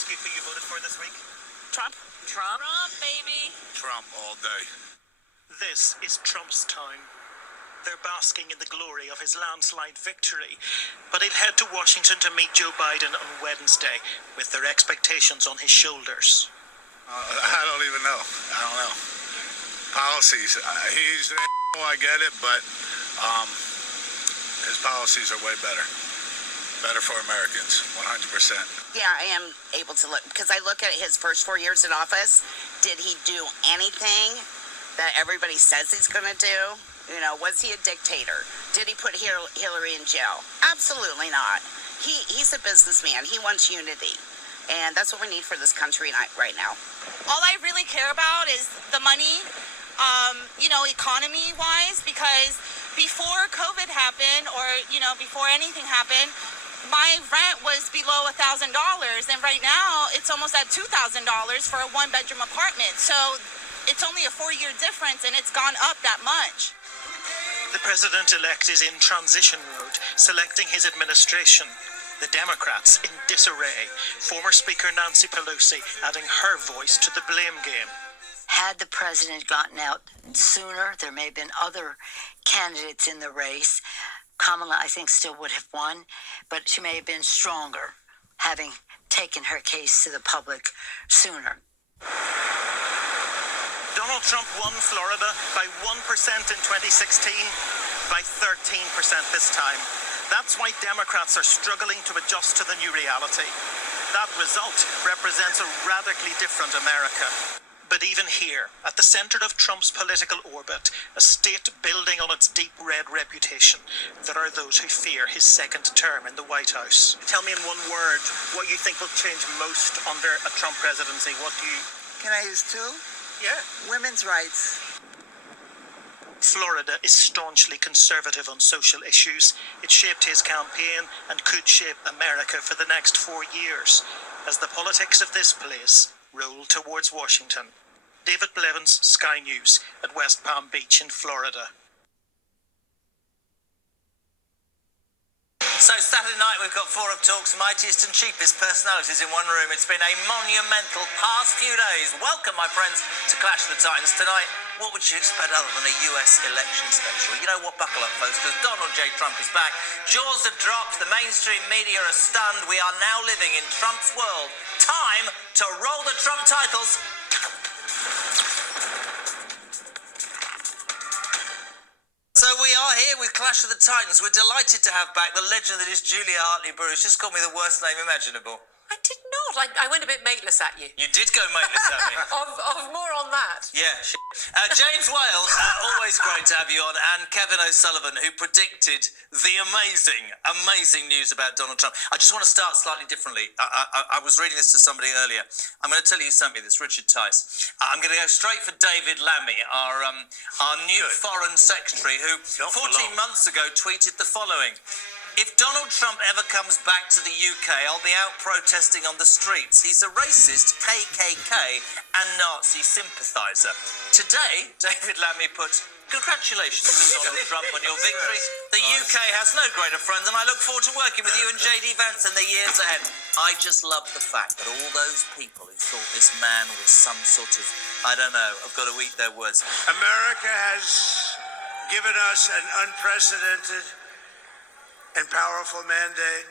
ask you who you voted for this week? Trump? Trump, baby. Trump all day. This is Trump's time. They're basking in the glory of his landslide victory, but he'll head to Washington to meet Joe Biden on Wednesday with their expectations on his shoulders. I don't even know. I don't know. Policies. He's an I get it, but his policies are way better. Better for Americans, 100%. Yeah, I am able to look, because I look at his first 4 years in office. Did he do anything that everybody says he's going to do? You know, was he a dictator? Did he put Hillary in jail? Absolutely not. He's a businessman. He wants unity. And that's what we need for this country right now. All I really care about is the money, economy-wise, because before COVID happened or, before anything happened, my rent was below $1,000. And right now, it's almost at $2,000 for a one-bedroom apartment. So it's only a 4-year difference, and it's gone up that much. The president-elect is in transition mode, selecting his administration. The Democrats in disarray. Former Speaker Nancy Pelosi adding her voice to the blame game. Had the president gotten out sooner, there may have been other candidates in the race. Kamala, I think, still would have won, but she may have been stronger, having taken her case to the public sooner. Donald Trump won Florida by 1% in 2016, by 13% this time. That's why Democrats are struggling to adjust to the new reality. That result represents a radically different America. But even here, at the center of Trump's political orbit, a state building on its deep red reputation, there are those who fear his second term in the White House. Tell me in one word what you think will change most under a Trump presidency. What do you... Can I use two? Yeah. Women's rights. Florida is staunchly conservative on social issues. It shaped his campaign and could shape America for the next 4 years, as the politics of this place roll towards Washington. David Blevins, Sky News, at West Palm Beach in Florida. So Saturday night we've got 4 of Talk's mightiest and cheapest personalities in one room. It's been a monumental past few days. Welcome, my friends, to Clash of the Titans. Tonight, what would you expect other than a US election special? You know what, buckle up, folks, because Donald J. Trump is back. Jaws have dropped, the mainstream media are stunned. We are now living in Trump's world. Time to roll the Trump titles. So we are here with Clash of the Titans. We're delighted to have back the legend that is Julia Hartley-Brewer. Just called me the worst name imaginable. I did not. I went a bit mateless at you. You did go mateless at me. of more on that. Yeah, James Whale, always great to have you on, and Kevin O'Sullivan, who predicted the amazing news about Donald Trump. I just want to start slightly differently. I was reading this to somebody earlier. I'm going to tell you something. This Richard Tice. I'm going to go straight for David Lammy, our new Foreign Secretary, who 14 months ago tweeted the following. If Donald Trump ever comes back to the UK, I'll be out protesting on the streets. He's a racist, KKK and Nazi sympathiser. Today, David Lammy put, congratulations to Donald Trump on your victory. The UK has no greater friend, and I look forward to working with you and JD Vance in the years ahead. I just love the fact that all those people who thought this man was some sort of, I don't know, I've got to eat their words. America has given us an unprecedented and powerful mandate.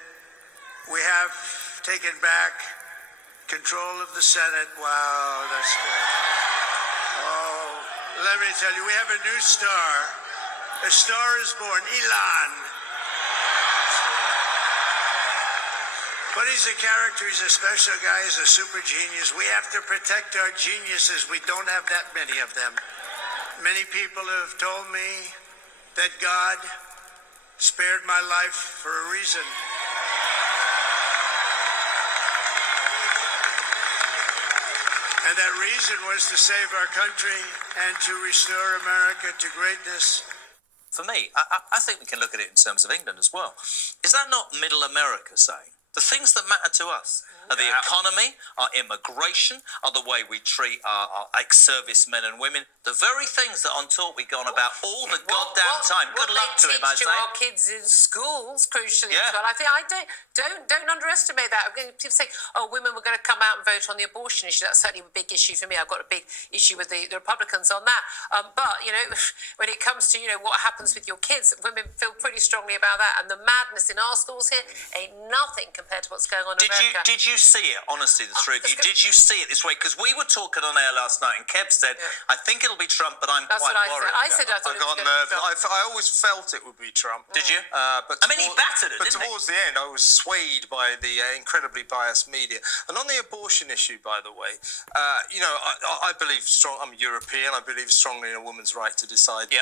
We have taken back control of the Senate. Wow, that's good. Oh, let me tell you, we have a new star. A star is born, Elon. But he's a character, he's a special guy, he's a super genius. We have to protect our geniuses. We don't have that many of them. Many people have told me that God spared my life for a reason. And that reason was to save our country and to restore America to greatness. For me, I think we can look at it in terms of England as well. Is that not Middle America saying, The things that matter to us are the economy, our immigration, are the way we treat our ex-service men and women. The very things that on talk we go on about all the goddamn time. Good luck to him, I say. What they teach to our kids in schools, crucially Yeah. as well. I think don't underestimate that. People say, "Oh, women were going to come out and vote on the abortion issue." That's certainly a big issue for me. I've got a big issue with the Republicans on that. But when it comes to what happens with your kids, women feel pretty strongly about that. And the madness in our schools here ain't nothing compared to what's going on in America. Did you see it? Honestly, the truth. Did you see it this way? Because we were talking on air last night, and Kev said, "I think it'll be Trump, but I'm That's quite what I worried." said. I said I thought I it was got going to be nervous. Trump. I always felt it would be Trump. Did you? But I mean, he battered it, But didn't he? towards the end, I was swayed by the incredibly biased media. And on the abortion issue, by the way, I believe strong. I'm European. I believe strongly in a woman's right to decide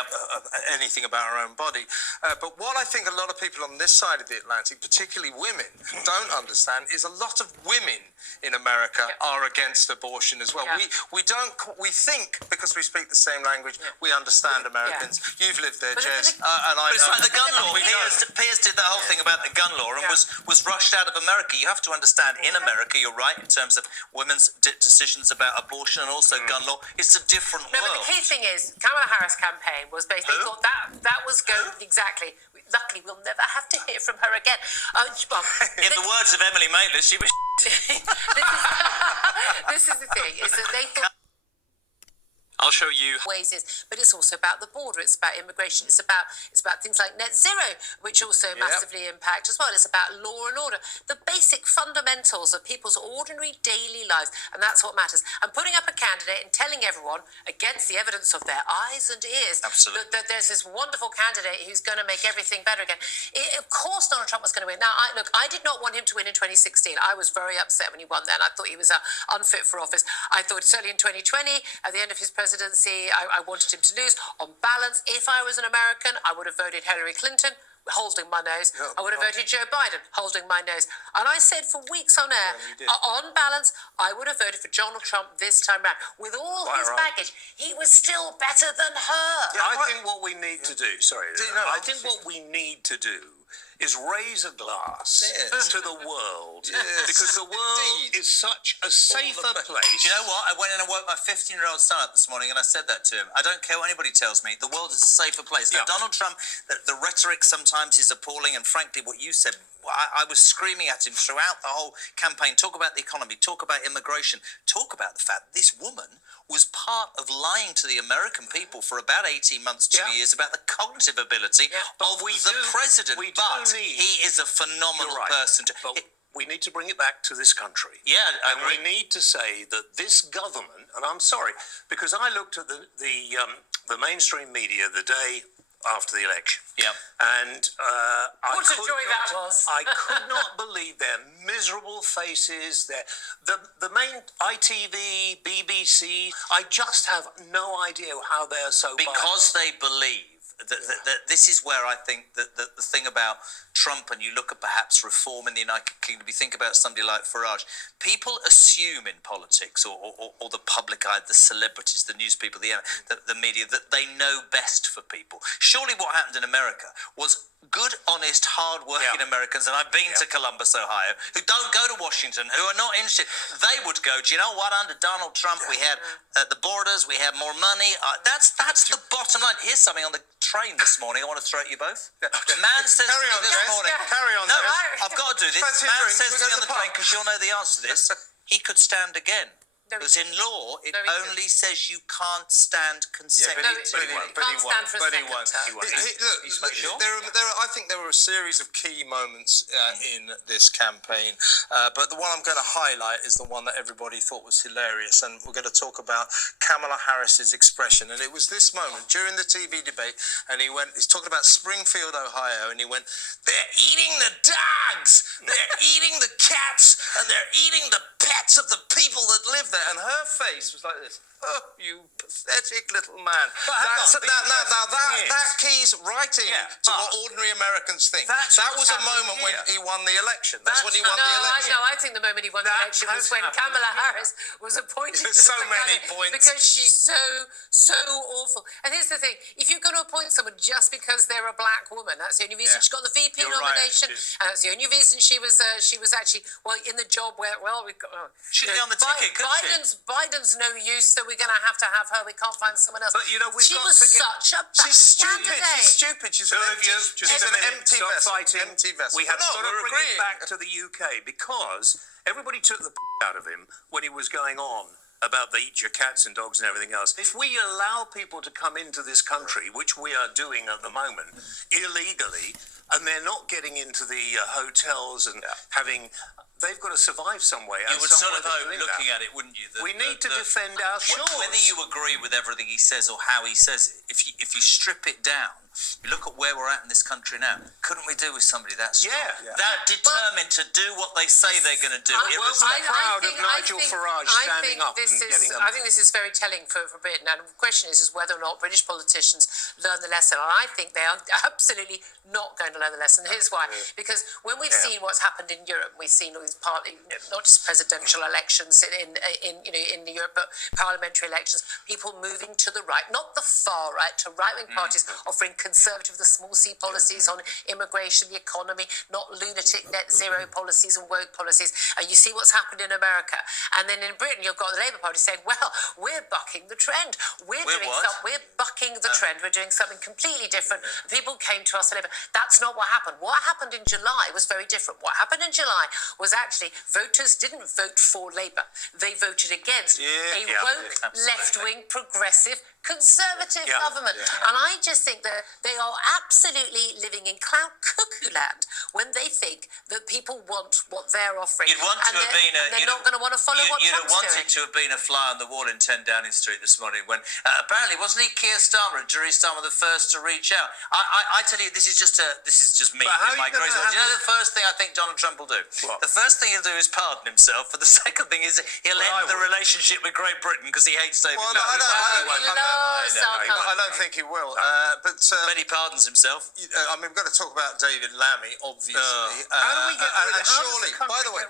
anything about her own body. But what I think a lot of people on this side of the Atlantic, particularly women, don't understand is a lot of women in America are against abortion as well. Yeah. We think because we speak the same language, we understand Americans. You've lived there, But Jez, it's- and I. But it's like the gun law. We Piers did that whole thing about the gun law and was rushed out of America. You have to understand, in America, you're right, in terms of women's decisions about abortion and also gun law. It's a different No, world. but the key thing is, Kamala Harris' campaign was basically Who? thought that was going exactly. Luckily, we'll never have to hear from her again. In the words of Emily Maitlis, she was. This is the thing: is that they thought. I'll show you. Ways is, but it's also about the border. It's about immigration. It's about things like net zero, which also massively impact as well. It's about law and order, the basic fundamentals of people's ordinary daily lives, and that's what matters. And putting up a candidate and telling everyone against the evidence of their eyes and ears Absolutely. that there's this wonderful candidate who's going to make everything better again. Of course, Donald Trump was going to win. Now, I did not want him to win in 2016. I was very upset when he won then. I thought he was unfit for office. I thought certainly in 2020, at the end of his presidency, I wanted him to lose. On balance, if I was an American, I would have voted Hillary Clinton, holding my nose. I would have voted Joe Biden, holding my nose. And I said for weeks on air, on balance, I would have voted for Donald Trump this time round. With all his baggage, he was still better than her. Yeah, I think what we need to do, I think what we need to do is raise a glass to the world. Because the world is such a safer place. You know what? I went in and woke my 15-year-old son up this morning and I said that to him. I don't care what anybody tells me. The world is a safer place. Now, Donald Trump, the rhetoric sometimes is appalling, and frankly, what you said, I was screaming at him throughout the whole campaign. Talk about the economy, talk about immigration, talk about the fact that this woman was part of lying to the American people for about 18 months, 2 years, about the cognitive ability of the president. But he is a phenomenal person. But we need to bring it back to this country. I agree. We need to say that this government, and I'm sorry, because I looked at the mainstream media the day after the election. And What a joy that was. I could not believe their miserable faces, the main ITV, BBC. I just have no idea how they're so Because they believe that this is where I think that the thing about Trump, and you look at perhaps reform in the United Kingdom, you think about somebody like Farage, people assume in politics or the public eye, the celebrities, the news people, the media, that they know best for people. Surely what happened in America was good, honest, hard-working Americans, and I've been to Columbus, Ohio, who don't go to Washington, who are not interested. They would go, do you know what, under Donald Trump, we had the borders, we had more money. That's the bottom line. Here's something on the train this morning I want to throw at you both. Man says to me this morning... Carry on, No, Jez. I've got to do this. Fancy a Man drink? says We to me go on to the the train, pub. because you'll know the answer to this, he could stand again. No, Because in law, it No, he didn't. only says you can't stand consecutive. Can't stand for a second term. I think there were a series of key moments in this campaign, but the one I'm going to highlight is the one that everybody thought was hilarious, and we're going to talk about Kamala Harris's expression. And it was this moment during the TV debate, and he's talking about Springfield, Ohio, and he went, "They're eating the dogs, they're eating the cats, and they're eating the pets of the people that live there. And her face was like this. Oh, you pathetic little man. That keys right in to what ordinary Americans think. That was a moment when he won the election. That's when he won the election. No, I think the moment he won the election was when Kamala Harris was appointed to so many points. because she's so awful. And here's the thing: if you're going to appoint someone just because they're a black woman, that's the only reason she got the VP nomination, and that's the only reason she was actually in the job where she'd be on the ticket, couldn't she? Biden's no use, so we're going to have her. We can't find someone else. But you know, she was such a bad She's stupid. She's an empty vessel. We have got to bring it back to the UK because everybody took the out of him when he was going on about the eat your cats and dogs and everything else. If we allow people to come into this country, which we are doing at the moment, illegally, and they're not getting into the hotels and having... They've got to survive some way. You would sort of hope, looking at it, wouldn't you? We need to defend our shores. Whether you agree with everything he says or how he says it, if you strip it down, you look at where we're at in this country now. Couldn't we do with somebody that strong? That determined to do what they say they're going to do? I was proud of Nigel Farage standing up and getting them. I think this is very telling for Britain. And the question is whether or not British politicians learn the lesson. And I think they are absolutely not going to learn the lesson. Here's why. Because when we've seen what's happened in Europe, we've seen all these partly, not just presidential elections in Europe, but parliamentary elections, people moving to the right, not the far right, to right-wing parties offering conservative, the small c policies on immigration, the economy, not lunatic net zero policies and woke policies. And you see what's happened in America. And then in Britain, you've got the Labour Party saying, well, we're bucking the trend. We're bucking the trend. We're doing something completely different. People came to us for Labour. That's not what happened. What happened in July was very different. What happened in July was actually voters didn't vote for Labour. They voted against a woke, left-wing, progressive, conservative government. And I just think that they are absolutely living in cloud cuckoo land when they think that people want what they're offering. You'd want to have been they're not going to want to follow what Trump's doing. You'd have wanted to have been a fly on the wall in 10 Downing Street this morning when apparently wasn't he Keir Starmer and Jerry Starmer the first to reach out? I tell you, this is just me in my crazy. Do you know the first thing I think Donald Trump will do? What? The first thing he'll do is pardon himself. But the second thing is he'll end the relationship with Great Britain because he hates David. I don't think he will. But he pardons himself. I mean, we've got to talk about David Lammy, obviously. How do we get rid of him? Surely, by the way,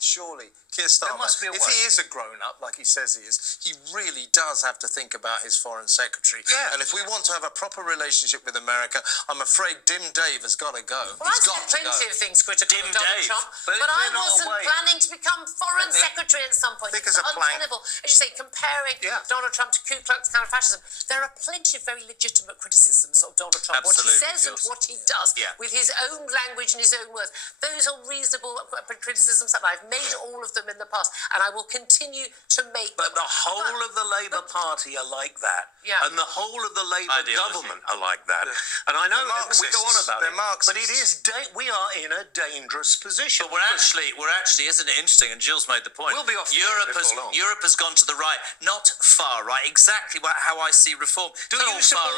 surely, Keir Starmer, if he is a grown-up, like he says he is, he really does have to think about his foreign secretary. And if we want to have a proper relationship with America, I'm afraid Dim Dave has got to go. Well, I've said plenty of things critical of Donald Trump, but I wasn't planning to become foreign secretary at some point. Because it's untenable. As you say, comparing Donald Trump to Ku Klux Klan fascism, there are plenty of very legitimate criticisms of Donald Trump. What he says and what he does with his own language and his own words. Those are reasonable criticisms, and I've made all of them in the past, and I will continue to make them. But the whole of the Labour Party are like that. And the whole of the Labour government are like that. And I know we go on about it, but it is we are in a dangerous position. But we're actually, isn't it interesting? And Jill's made the point. We'll be off Europe has gone to the right, not far right. Exactly how I see reform. Do you support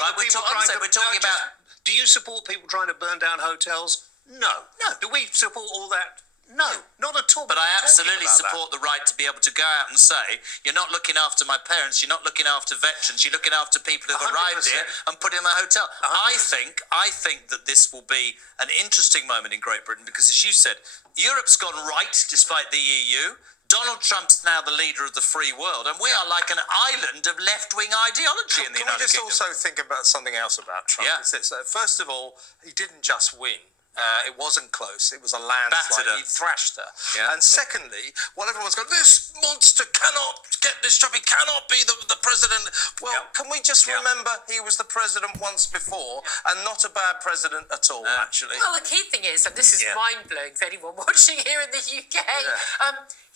Do you support people trying to burn down hotels? No. Do we support all that? No, not at all. But I absolutely support the right to be able to go out and say, you're not looking after my parents, you're not looking after veterans, you're looking after people who've arrived here and put in a hotel. 100%. I think that this will be an interesting moment in Great Britain because, as you said, Europe's gone right despite the EU. Donald Trump's now the leader of the free world, and we are like an island of left-wing ideology in the United Kingdom. Can we just also think about something else about Trump? First of all, he didn't just win. It wasn't close. It was a landslide. He thrashed her. And secondly, while everyone's going, this monster cannot get this job. He cannot be the president. Well, can we just remember he was the president once before and not a bad president at all, actually. Well, the key thing is, and this is mind-blowing for anyone watching here in the UK,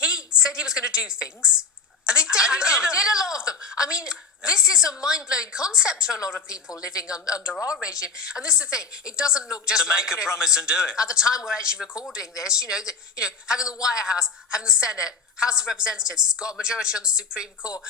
he said he was going to do things. And he did. And he did a lot of them. I mean, this is a mind-blowing concept to a lot of people living under our regime. And this is the thing; it doesn't look just to make a promise and do it. At the time we're actually recording this, having the White House, having the Senate, House of Representatives. He's got a majority on the Supreme Court.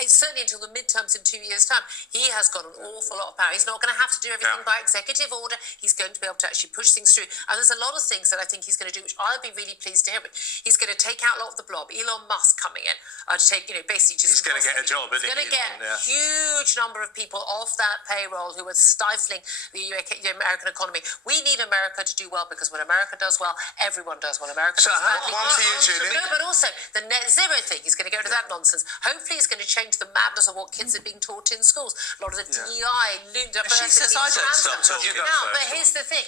It's certainly until the midterms in 2 years' time. He has got an awful lot of power. He's not going to have to do everything by executive order. He's going to be able to actually push things through. And there's a lot of things that I think he's going to do, which I'll be really pleased to hear. But he's going to take out a lot of the blob. Elon Musk coming in to take, basically just... He's going to get a job, isn't he? He's going to get a huge number of people off that payroll who are stifling the American economy. We need America to do well, because when America does well, everyone does well. America does well. One to you, Julie. No, but also the net zero thing. He's going to go to that nonsense. Hopefully, it's going to change the madness of what kids are being taught in schools. A lot of the DEI, She says I don't stop talking. But here's the thing.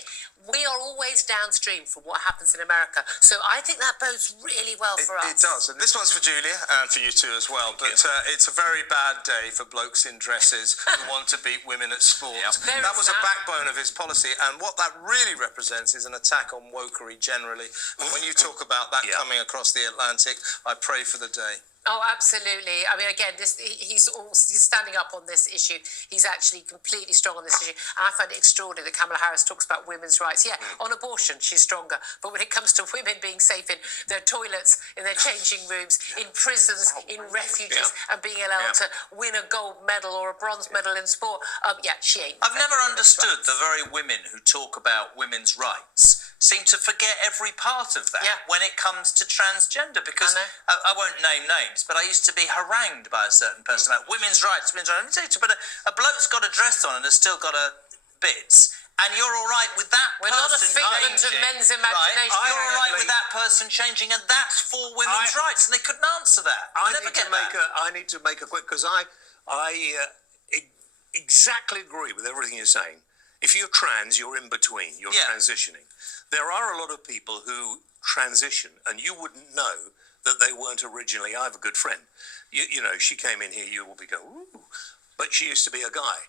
We are always downstream from what happens in America. So I think that bodes really well for us. It does. And this one's for Julia and for you too as well. But it's a very bad day for blokes in dresses who want to beat women at sport. That was a backbone of his policy. And what that really represents is an attack on wokery generally. And when you talk about that coming across the Atlantic, I pray for the day. Oh, absolutely. I mean, again, he's standing up on this issue. He's actually completely strong on this issue. And I find it extraordinary that Kamala Harris talks about women's rights. Yeah, on abortion, she's stronger. But when it comes to women being safe in their toilets, in their changing rooms, in prisons, in refuges, and being allowed to win a gold medal or a bronze medal in sport, she ain't. I've never understood the very women who talk about women's rights seem to forget every part of that when it comes to transgender, because I won't name names, but I used to be harangued by a certain person about women's rights. But a bloke's got a dress on and has still got a bits, and you're all right with that We're not a figment of men's imagination. You're all right with that person changing, and that's for women's rights, and they couldn't answer that. I need to make a quick, because I exactly agree with everything you're saying. If you're trans, you're in between. You're transitioning. There are a lot of people who transition, and you wouldn't know that they weren't originally. I have a good friend. You know, she came in here, you will be going, ooh, but she used to be a guy.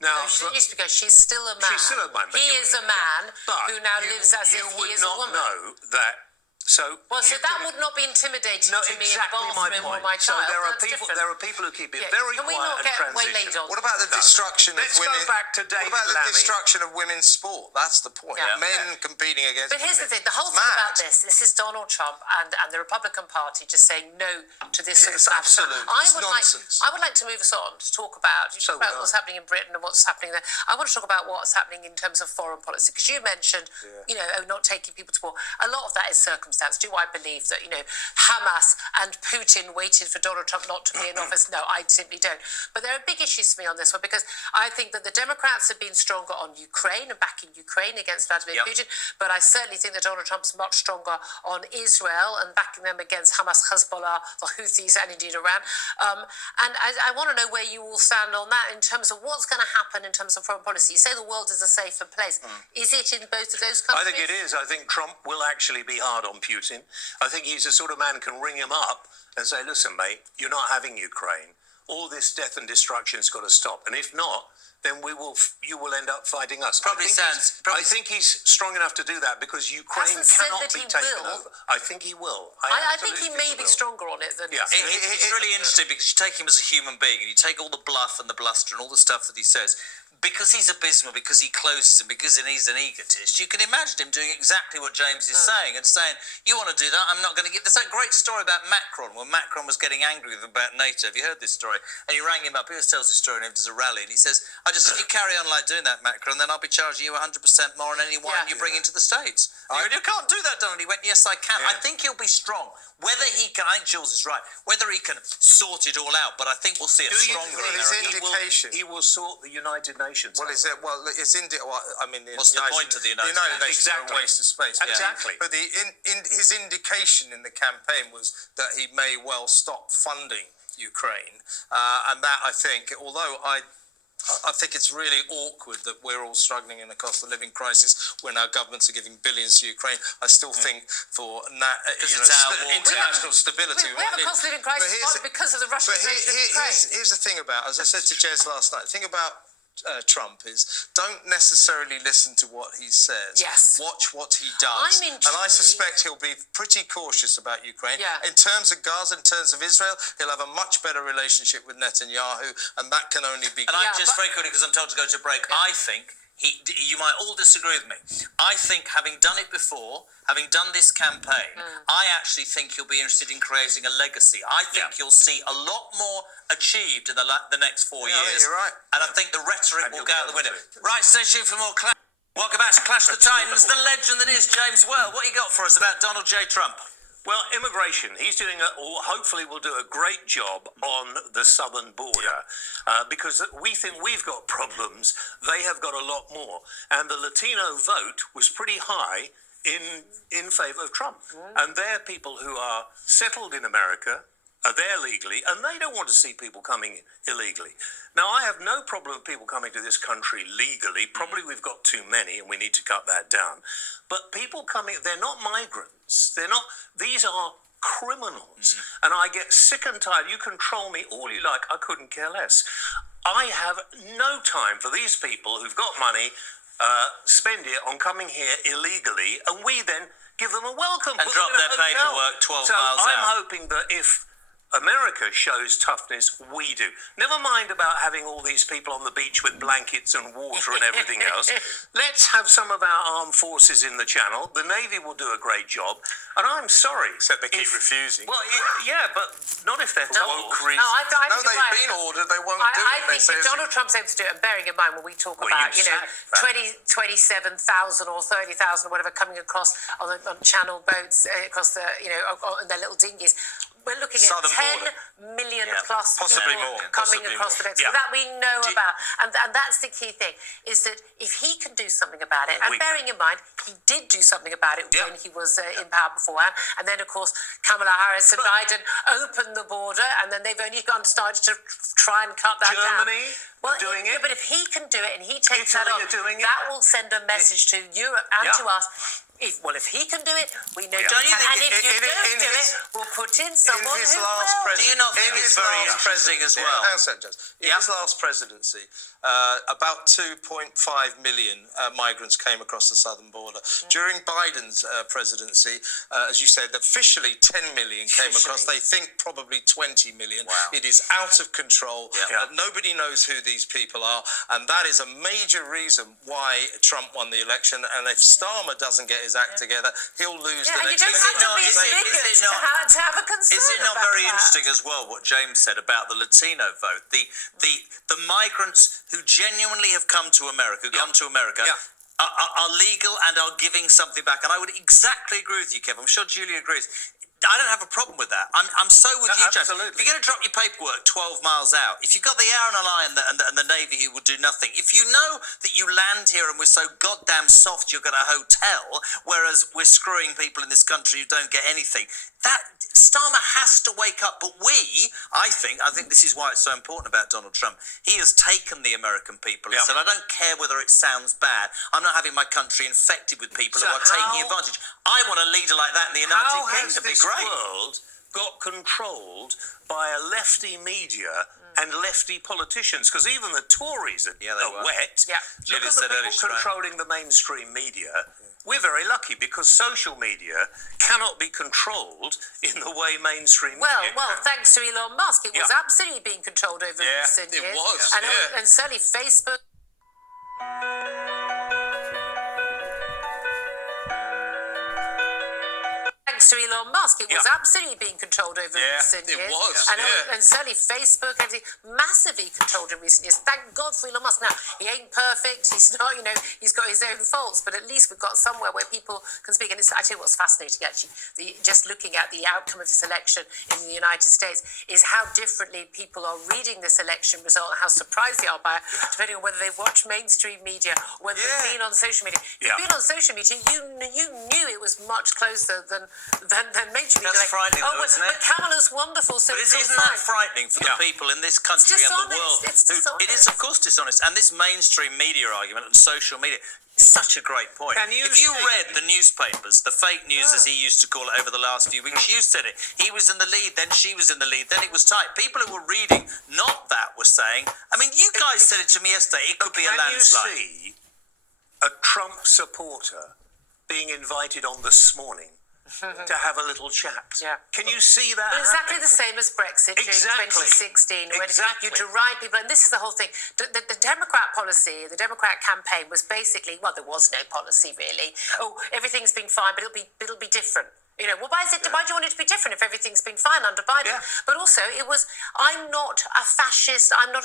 Now, she used to go, she's still a man. She's still a man. He is a man who now lives as if he is a woman. You would not know that. So that would not be intimidating to me in the bathroom or my child. So there are people who keep it very quiet and transition. What about the destruction of women? Let's go back to David What about the Lammy? destruction of women's sport? That's the point. Men competing against But here's women. the thing, the whole thing about this is Donald Trump and the Republican Party just saying no to this sort of stuff. Absolute. It's nonsense. I would like to move us on to talk about, what's happening in Britain and what's happening there. I want to talk about what's happening in terms of foreign policy, because you mentioned, not taking people to war. A lot of that is circumstance. Do I believe that, Hamas and Putin waited for Donald Trump not to be in office? No, I simply don't. But there are big issues for me on this one, because I think that the Democrats have been stronger on Ukraine and backing Ukraine against Vladimir Putin, but I certainly think that Donald Trump's much stronger on Israel and backing them against Hamas, Hezbollah, the Houthis, and indeed Iran. And I want to know where you all stand on that in terms of what's going to happen in terms of foreign policy. You say the world is a safer place. Is it in both of those countries? I think it is. I think Trump will actually be hard on Putin. I think he's the sort of man who can ring him up and say, listen, mate, you're not having Ukraine. All this death and destruction has got to stop. And if not, then you will end up fighting us. I think he's strong enough to do that, because Ukraine cannot be taken over. I think he will. I think he may be stronger on it than... It's really interesting, because you take him as a human being and you take all the bluff and the bluster and all the stuff that he says. Because he's abysmal, because he closes and because he's an egotist, you can imagine him doing exactly what James is saying and saying, you want to do that, I'm not going to give... There's that great story about Macron, when Macron was getting angry with him about NATO. Have you heard this story? And he rang him up. He always tells this story, and he does a rally, and he says, if you carry on like doing that, Macron, then I'll be charging you 100% more on any wine you bring into the States. And he went, you can't do that, Donald. He went, yes, I can. I think he'll be strong. Whether he can... I think Jules is right. Whether he can sort it all out, but I think we'll see a stronger indication. He will sort the United Nations. What's the point of the United Nations? Exactly. A waste of space. Exactly. But his indication in the campaign was that he may well stop funding Ukraine, and that, I think, although I think it's really awkward that we're all struggling in a cost of living crisis when our governments are giving billions to Ukraine. I still think for international stability... We have a cost of living crisis because of the Russian invasion of Ukraine. Here's the thing about, as I said to Jez last night, the thing about Trump is, don't necessarily listen to what he says. Yes. Watch what he does. And I suspect he'll be pretty cautious about Ukraine. In terms of Gaza, in terms of Israel, he'll have a much better relationship with Netanyahu, and that can only be good. And very quickly, because I'm told to go to break, I think You might all disagree with me. I think, having done it before, having done this campaign, I actually think he'll be interested in creating a legacy. I think you'll see a lot more achieved in the next 4 years. You're right. And I think the rhetoric will go out the window. Right, stay tuned for more Clash. Welcome back to Clash of the Titans, the legend that is James Well. What you got for us about Donald J. Trump? Well, immigration. He's doing, hopefully will do a great job on the southern border because we think we've got problems. They have got a lot more. And the Latino vote was pretty high in favour of Trump. And they're people who are settled in America, are there legally, and they don't want to see people coming illegally. Now, I have no problem with people coming to this country legally. Probably we've got too many, and we need to cut that down. But people coming, they're not migrants. They're not, these are criminals. And I get sick and tired. You control me all you like. I couldn't care less. I have no time for these people who've got money, spend it on coming here illegally, and we then give them a welcome. And drop their paperwork 12 miles out. I'm hoping that if America shows toughness, we do. Never mind about having all these people on the beach with blankets and water and everything else. Let's have some of our armed forces in the channel. The Navy will do a great job. And I'm sorry. Except they keep refusing. Well, yeah, but not if they're told. They've been ordered, they won't do it. I think if Donald Trump's able to do it, and bearing in mind when we talk about, 27,000 or 30,000 or whatever coming across on channel boats across the, on their little dinghies, we're looking at 10 million plus possibly people more, coming across the boats. That we know about. And that's the key thing, is that if he can do something about it, and bearing in mind, he did do something about it when he was in power beforehand, and then, of course, Kamala Harris and Biden opened the border, and then they've only started to try and cut that down. Germany doing it. But if he can do it and he takes that Italy on, are doing it. that will send a message to Europe and to us. If he can do it, we know you can. And if you don't do it, we'll put in someone who will. Do you not think it's very interesting as well? In his last presidency, about 2.5 million migrants came across the southern border. During Biden's presidency, as you said, officially 10 million came across. They think probably 20 million. Wow. It is out of control. Nobody knows who these people are. And that is a major reason why Trump won the election. And if Starmer doesn't get his act together, he'll lose the next election. You don't have to be as bigot to have a concern. Is it not very interesting as well what James said about the Latino vote? The migrants who genuinely have come to America, are legal and are giving something back. And I would exactly agree with you, Kev. I'm sure Julia agrees. I don't have a problem with that. I'm so with you, James. Absolutely. If you're going to drop your paperwork 12 miles out, if you've got the air and a lie and the Navy who will do nothing, if you know that you land here and we're so goddamn soft you've got a hotel, whereas we're screwing people in this country who don't get anything, that Starmer has to wake up. But I think this is why it's so important about Donald Trump. He has taken the American people and said, I don't care whether it sounds bad. I'm not having my country infected with people who are taking advantage. I want a leader like that in the United Kingdom. It'd be great. World got controlled by a lefty media and lefty politicians, because even the Tories are wet. Look at the people controlling the mainstream media. We're very lucky because social media cannot be controlled in the way mainstream media Well, can. thanks to Elon Musk, it was absolutely being controlled over recent years. It was. And certainly Facebook. Thanks to Elon Musk, it was absolutely being controlled over recent years. It was. And certainly Facebook, everything massively controlled in recent years. Thank God for Elon Musk. Now, he ain't perfect. He's not, he's got his own faults, but at least we've got somewhere where people can speak. And it's actually what's fascinating, actually, just looking at the outcome of this election in the United States, is how differently people are reading this election result and how surprised they are by it, depending on whether they've watched mainstream media or whether they've been on social media. If you've been on social media, you knew it was much closer than mainstream media. That's frightening, though, isn't it? But Kamala's wonderful, so But it's isn't that frightening for the people in this country and the world? It's dishonest. It is, of course, dishonest. And this mainstream media argument and social media is such a great point. If you read the newspapers, the fake news, as he used to call it over the last few weeks, you said it. He was in the lead, then she was in the lead, then it was tight. People who were reading not that were saying, I mean, you guys said it to me yesterday, it could be a landslide. Can you see a Trump supporter being invited on This Morning to have a little chat. Yeah. Can you see that? Well, exactly happening? the same as Brexit during Exactly. 2016, when Exactly. you deride people, and this is the whole thing. The Democrat policy, the Democrat campaign was basically, well, there was no policy really. Oh, everything's been fine, but it'll be different. You know, well, why do you want it to be different if everything's been fine under Biden? Yeah. But also, it was, I'm not a fascist. I'm not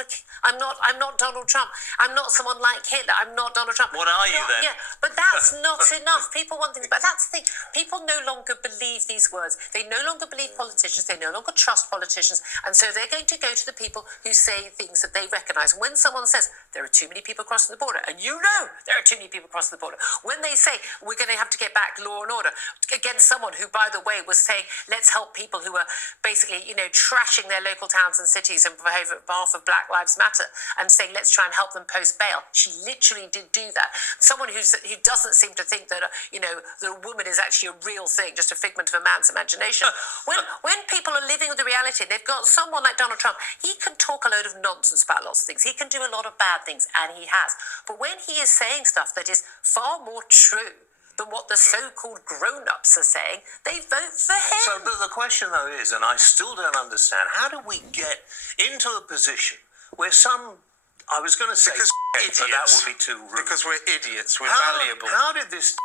Donald Trump. I'm not someone like Hitler. I'm not Donald Trump. What are you then? Yeah, but that's not enough. People want things, but that's the thing. People no longer believe these words. They no longer believe politicians. They no longer trust politicians, and so they're going to go to the people who say things that they recognise. When someone says there are too many people crossing the border, and you know there are too many people crossing the border, when they say we're going to have to get back law and order against someone who, by the way, was saying let's help people who are basically, you know, trashing their local towns and cities and behave on behalf of Black Lives Matter, and saying let's try and help them post bail. She literally did do that. Someone who doesn't seem to think that you know, that a woman is actually a real thing, just a figment of a man's imagination. When people are living with the reality, they've got someone like Donald Trump. He can talk a load of nonsense about lots of things. He can do a lot of bad things, and he has. But when he is saying stuff that is far more true than what the so-called grown-ups are saying, they vote for him. So the question, though, is, and I still don't understand, how do we get into a position where I was going to say Because but that would be too rude. Because we're idiots. We're how, malleable. How did this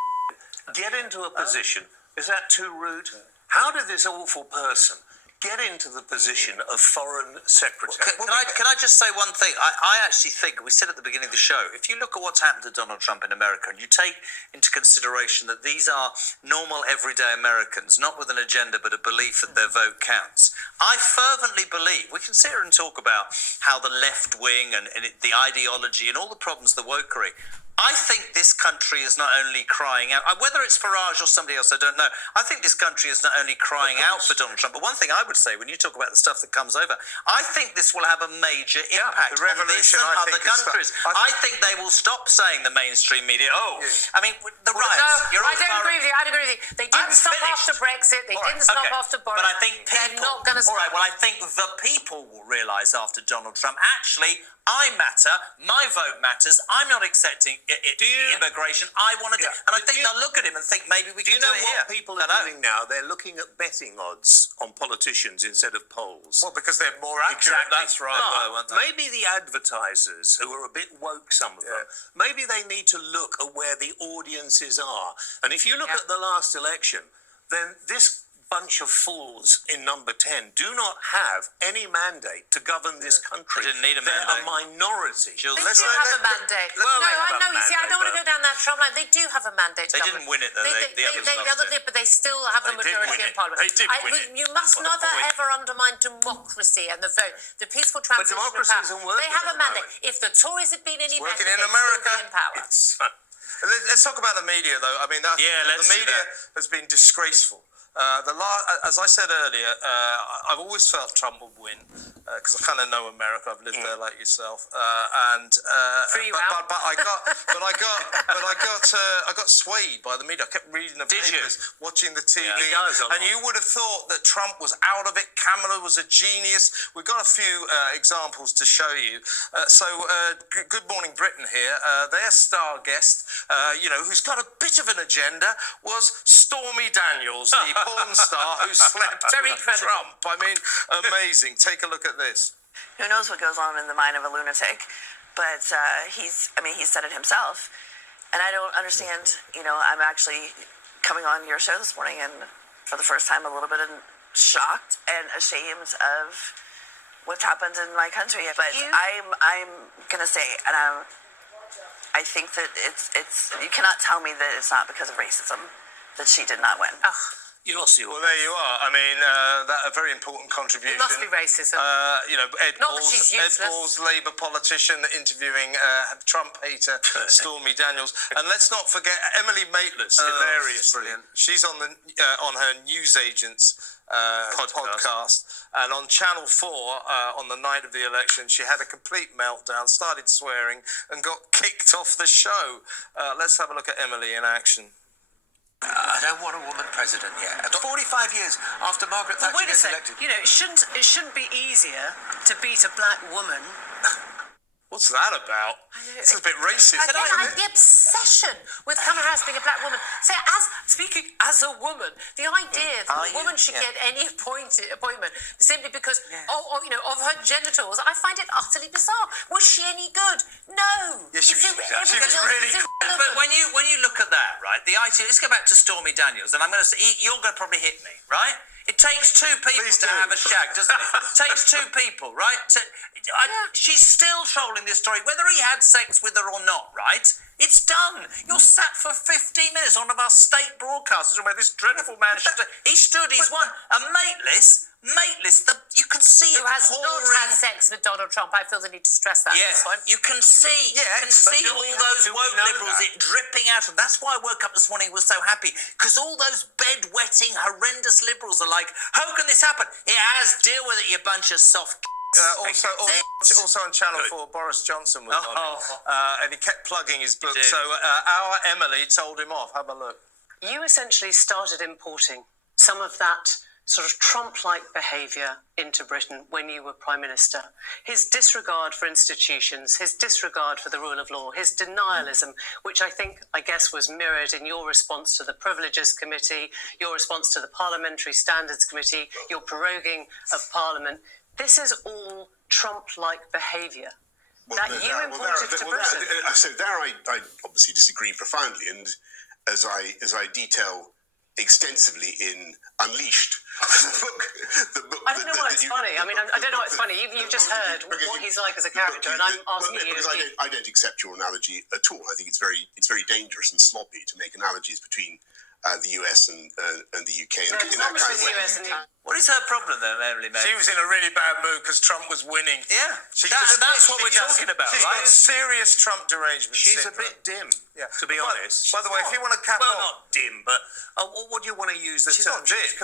get into a position? Is that too rude? How did this awful person get into the position of foreign secretary? Can I just say one thing? I actually think, we said at the beginning of the show, if you look at what's happened to Donald Trump in America, and you take into consideration that these are normal, everyday Americans, not with an agenda, but a belief that their vote counts, I fervently believe, we can sit here and talk about how the left wing and the ideology and all the problems, the wokery, I think this country is not only crying out, whether it's Farage or somebody else, I don't know. I think this country is not only crying out for Donald Trump, but one thing I would say when you talk about the stuff that comes over, I think this will have a major impact on this and other countries. I think they will stop saying the mainstream media, I mean, the riots. No, I don't agree with you. I don't agree with you. They didn't stop after Brexit. They didn't stop after Boris. But I think they're not going to stop. All right, well, I think the people will realise after Donald Trump, actually, I matter, my vote matters, I'm not accepting immigration, I want to do. And I think they'll look at him and think maybe we can do it here. Do you know what people are doing now? They're looking at betting odds on politicians instead of polls. Well, because they're more accurate. Exactly. That's right. But maybe the advertisers, who are a bit woke, some of them, maybe they need to look at where the audiences are. And if you look at the last election, then this bunch of fools in number 10 do not have any mandate to govern this country. They didn't need a They're mandate. a minority. They do have a mandate. Well, no, they have I know. a You see, I don't want to mandate, go down that Trump line. They do have a mandate. They didn't win it, though. The others But they still have the They did majority win in it. Parliament. They did win it. You must That's never the point. ever undermine democracy and the vote, the peaceful transition of democracy power. isn't working They have at a the mandate. moment. If the Tories had been any better, working they'd in still America. be in power. Let's talk about the media, though. I mean, let's the do media that. has been disgraceful. As I said earlier, I've always felt Trump would win because I kind of know America. I've lived there like yourself, but I got swayed by the media. I kept reading the papers, watching the TV, he does a lot. and you would have thought that Trump was out of it. Kamala was a genius. We've got a few examples to show you. Good Morning Britain here. Their star guest, who's got a bit of an agenda, was Stormy Daniels, the porn star who slept with Trump. I mean, amazing. Take a look at this. Who knows what goes on in the mind of a lunatic? But he said it himself. And I don't understand, I'm actually coming on your show this morning and for the first time a little bit shocked and ashamed of what's happened in my country. But I'm going to say, and I think that it's you cannot tell me that it's not because of racism that she did not win. You lost your. Well, there you are. I mean, that a very important contribution. It must be racism. Ed Not that she's useless. Balls, Labour politician, interviewing Trump hater Stormy Daniels, and let's not forget Emily Maitlis, hilarious, brilliant. She's on her newsagents podcast, and on Channel 4 on the night of the election, she had a complete meltdown, started swearing, and got kicked off the show. Let's have a look at Emily in action. I don't want a woman president yet. 45 years after Margaret Thatcher gets elected. It shouldn't be easier to beat a black woman What's that about? It's a bit racist. The obsession with Kamala Harris being a black woman. So, speaking as a woman, the idea that a woman should get any appointment simply because of her genitals, I find it utterly bizarre. Was she any good? No. Yes, she was really good. But when you look at that, right? The idea. Let's go back to Stormy Daniels, and I'm going to say you're going to probably hit me, right? It takes two people to have a shag, doesn't it? It takes two people, right? She's still trolling this story, whether he had sex with her or not, right? It's done. You're sat for 15 minutes on one of our state broadcasters where this dreadful man he's won. And mateless, you can see who has not had sex with Donald Trump. I feel the need to stress that. Yes, you can see, all those woke liberals dripping out. And that's why I woke up this morning and was so happy, because all those bed-wetting, horrendous liberals are like, how can this happen? It has. Deal with it, you bunch of soft also on Channel 4, Boris Johnson was on, and he kept plugging his book. So our Emily told him off. Have a look. You essentially started importing some of that sort of Trump-like behaviour into Britain when you were Prime Minister. His disregard for institutions, his disregard for the rule of law, his denialism, which I guess was mirrored in your response to the Privileges Committee, your response to the Parliamentary Standards Committee, your proroguing of Parliament. This is all Trump-like behaviour that you imported to Britain. So I obviously disagree profoundly, and as I detail extensively in Unleashed, the book. I don't know why it's funny. I mean, I don't know why it's funny. You've just heard what he's like as a character, and I'm asking you. Because I don't accept your analogy at all. I think it's very dangerous and sloppy to make analogies between the US and the UK. No, it's not between the US and the UK. What is her problem then, Emily? She was in a really bad mood because Trump was winning. Yeah, that's what we're talking about, she's right? got serious Trump derangement. She's syndrome. a bit dim, to be honest. By the way, if you want to cap well, off... not dim, but what do you want to use the She's term? not dim. She's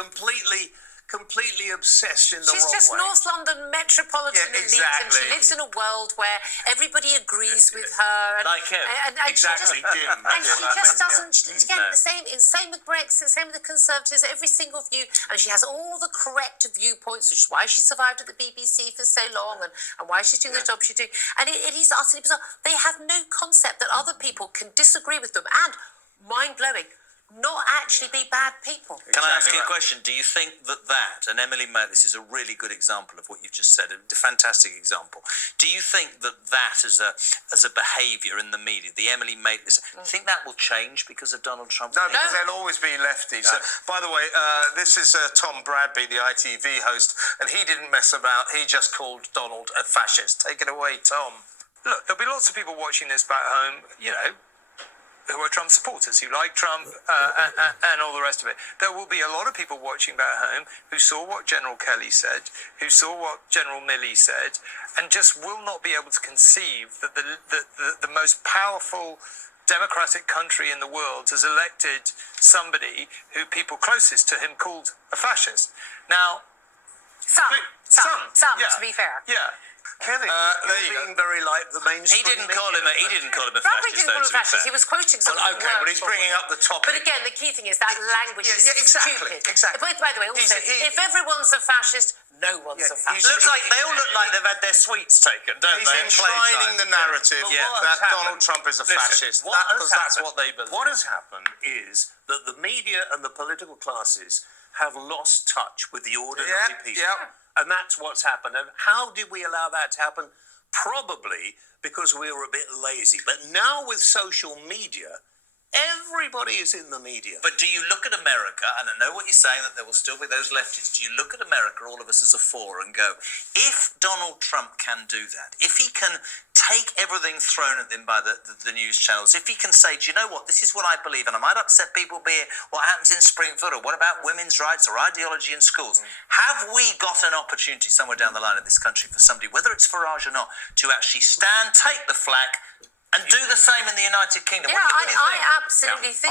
completely obsessed in the wrong way. She's just North London metropolitan elite, and she lives in a world where everybody agrees with her. And, like him. And exactly, dim. And she just doesn't. Again, same with Brexit, same with the Conservatives. Every single view, and she has all the correct viewpoints, which is why she survived at the BBC for so long, and why she's doing the job she's doing. And it is utterly bizarre. They have no concept that other people can disagree with them, and mind blowing, not actually be bad people. Can I ask you a question? Do you think that, and Emily Maitlis is a really good example of what you've just said, a fantastic example. Do you think that as a behaviour in the media, the Emily Maitlis, do you think that will change because of Donald Trump? No, because there'll always be lefties. By the way, this is Tom Bradby, the ITV host, and he didn't mess about. He just called Donald a fascist. Take it away, Tom. Look, there'll be lots of people watching this back home, who are Trump supporters, who like Trump and all the rest of it. There will be a lot of people watching back home who saw what General Kelly said, who saw what General Milley said, and just will not be able to conceive that the most powerful democratic country in the world has elected somebody who people closest to him called a fascist. Now, some, yeah. to be fair. Yeah. Kevin, you're being very like the mainstream. He didn't call him a Bradbury fascist. didn't call him a fascist. He was quoting something. Well, he's bringing up the topic. But again, the key thing is that language is exactly, stupid. Exactly. But by the way, also, if everyone's a fascist, no one's a fascist. They all look like they've had their sweets taken, don't He's they? enshrining the narrative that Donald Trump is a fascist. Because that's what they believe. What has happened is that the media and the political classes have lost touch with the ordinary people. And that's what's happened. And how did we allow that to happen? Probably because we were a bit lazy. But now with social media, everybody is in the media. But do you look at America, and I know what you're saying, that there will still be those leftists, do you look at America, all of us as a four, and go, if Donald Trump can do that, if he can take everything thrown at him by the news channels, if he can say, do you know what, this is what I believe, and I might upset people, be it what happens in Springfield, or what about women's rights, or ideology in schools, have we got an opportunity somewhere down the line in this country for somebody, whether it's Farage or not, to actually stand, take the flag, and do the same in the United Kingdom? Yeah, I absolutely think